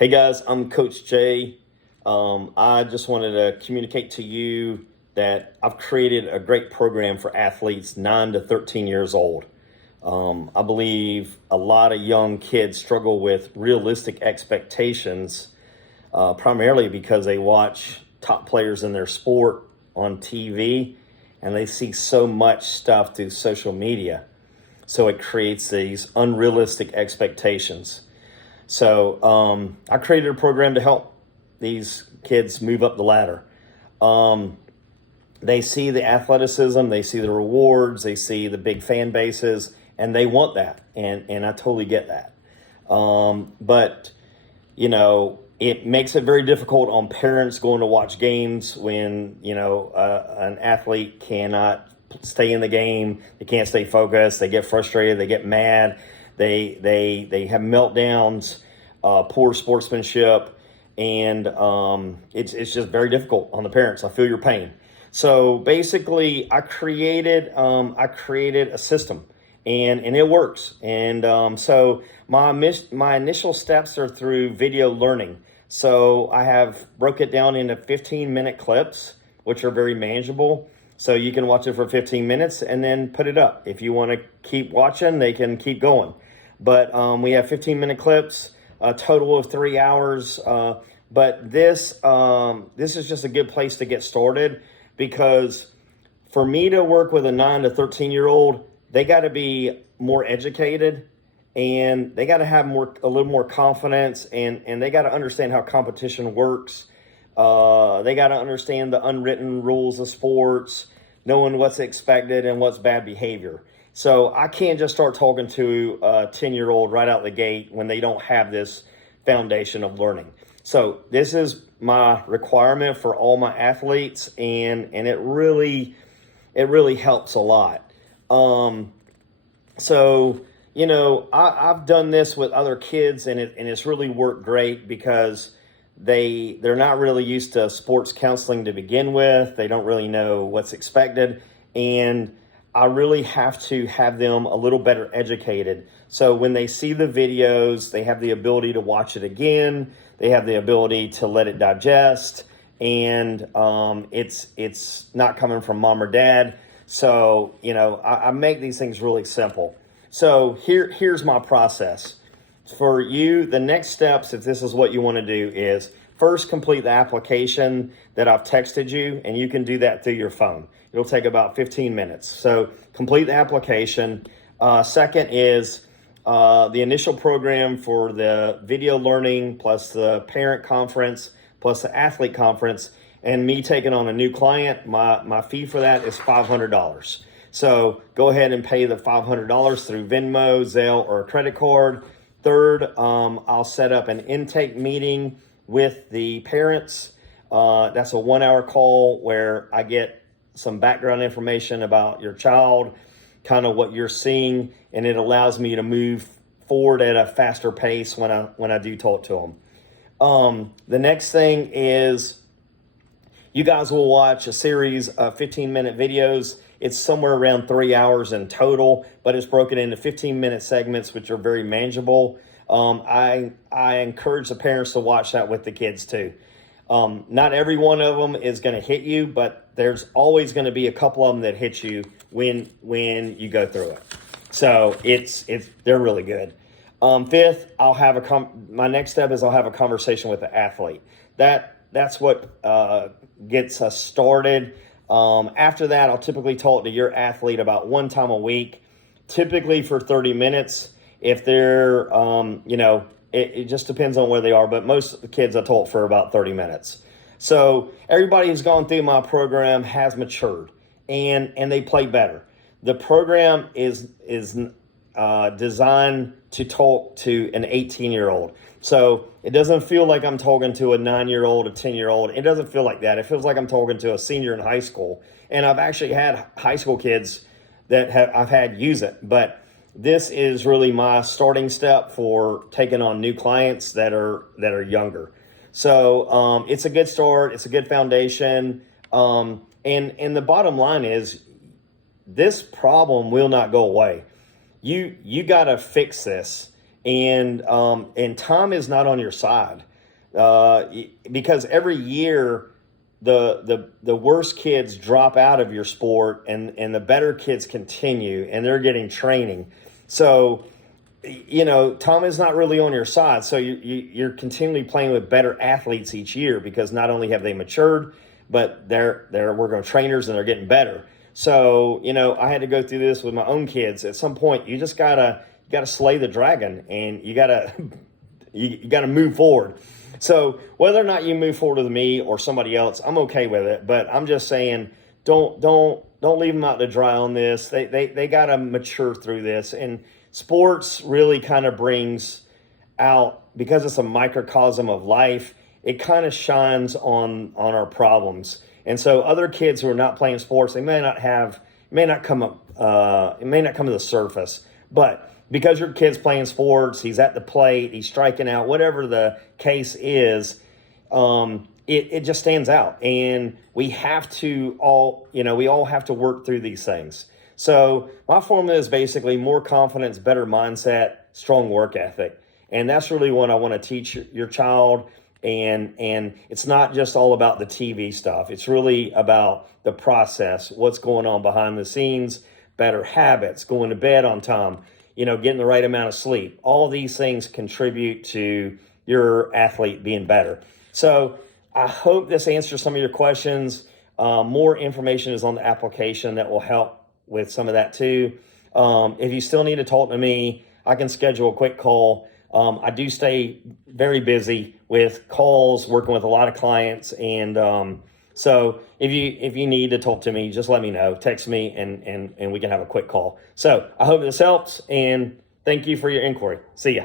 Hey guys, I'm Coach Jay. I just wanted to communicate to you that I've created a great program for athletes 9 to 13 years old. I believe a lot of young kids struggle with realistic expectations, primarily because they watch top players in their sport on TV and they see so much stuff through social media. So it creates these unrealistic expectations. So I created a program to help these kids move up the ladder. They see the athleticism, they see the rewards, they see the big fan bases, and they want that. And I totally get that. But, it makes it very difficult on parents going to watch games when, an athlete cannot stay in the game. They can't stay focused. They get frustrated. They get mad. They have meltdowns, poor sportsmanship, and it's just very difficult on the parents. I feel your pain. So basically, I created a system, and it works. And so my initial steps are through video learning. So I have broke it down into 15-minute clips, which are very manageable. So you can watch it for 15 minutes and then put it up. If you want to keep watching, they can keep going. But we have 15-minute clips, a total of 3 hours. But this is just a good place to get started, because for me to work with a 9 to 13-year-old, they got to be more educated, and they got to have a little more confidence, and they got to understand how competition works. They got to understand the unwritten rules of sports, knowing what's expected and what's bad behavior. So I can't just start talking to a 10-year-old right out the gate when they don't have this foundation of learning. So this is my requirement for all my athletes, and it really helps a lot. I've done this with other kids, and it's really worked great, because they're not really used to sports counseling to begin with. They don't really know what's expected, and I really have to have them a little better educated. So when they see the videos, they have the ability to watch it again. They have the ability to let it digest, and it's not coming from mom or dad. So, I make these things really simple. So here's my process. For you, the next steps, if this is what you want to do, is first complete the application that I've texted you, and you can do that through your phone. It'll take about 15 minutes. So complete the application. Second is the initial program for the video learning, plus the parent conference, plus the athlete conference, and me taking on a new client. My fee for that is $500. So go ahead and pay the $500 through Venmo, Zelle, or a credit card. Third, I'll set up an intake meeting with the parents. That's a 1-hour call where I get some background information about your child, kind of what you're seeing, and it allows me to move forward at a faster pace when I do talk to them. The next thing is you guys will watch a series of 15-minute videos. It's somewhere around 3 hours in total, but it's broken into 15-minute segments, which are very manageable. I encourage the parents to watch that with the kids too. Not every one of them is going to hit you, but there's always going to be a couple of them that hit you when you go through it. So they're really good. Fifth, my next step is I'll have a conversation with the athlete. That's what gets us started. After that, I'll typically talk to your athlete about one time a week, typically for 30 minutes. If they're, it just depends on where they are, but most of the kids I talk for about 30 minutes. So everybody who's gone through my program has matured, and they play better. The program is designed to talk to an 18-year-old. So it doesn't feel like I'm talking to a 9-year-old, a 10-year-old. It doesn't feel like that. It feels like I'm talking to a senior in high school. And I've actually had high school kids that I've had use it. But this is really my starting step for taking on new clients that are younger. So it's a good start. It's a good foundation. And the bottom line is this problem will not go away. You got to fix this. And time is not on your side. because every year the worst kids drop out of your sport, and the better kids continue, and they're getting training. So Tom is not really on your side. So you're continually playing with better athletes each year, because not only have they matured, but they're working on trainers and they're getting better. So I had to go through this with my own kids. At some point, you just gotta slay the dragon, and you gotta you gotta move forward. So whether or not you move forward with me or somebody else, I'm okay with it. But I'm just saying, don't leave them out to dry on this. They gotta mature through this. And sports really kind of brings out, because it's a microcosm of life, it kind of shines on our problems. And so other kids who are not playing sports, they may not come up, it may not come to the surface. But because your kid's playing sports, he's at the plate, he's striking out, whatever the case is, it just stands out. And we all have to work through these things. So my formula is basically more confidence, better mindset, strong work ethic. And that's really what I want to teach your child. And it's not just all about the TV stuff. It's really about the process, what's going on behind the scenes, better habits, going to bed on time, getting the right amount of sleep. All of these things contribute to your athlete being better. So I hope this answers some of your questions. More information is on the application that will help with some of that too. If you still need to talk to me, I can schedule a quick call. I do stay very busy with calls, working with a lot of clients. And so if you need to talk to me, just let me know, text me, and we can have a quick call. So I hope this helps, and thank you for your inquiry. See ya.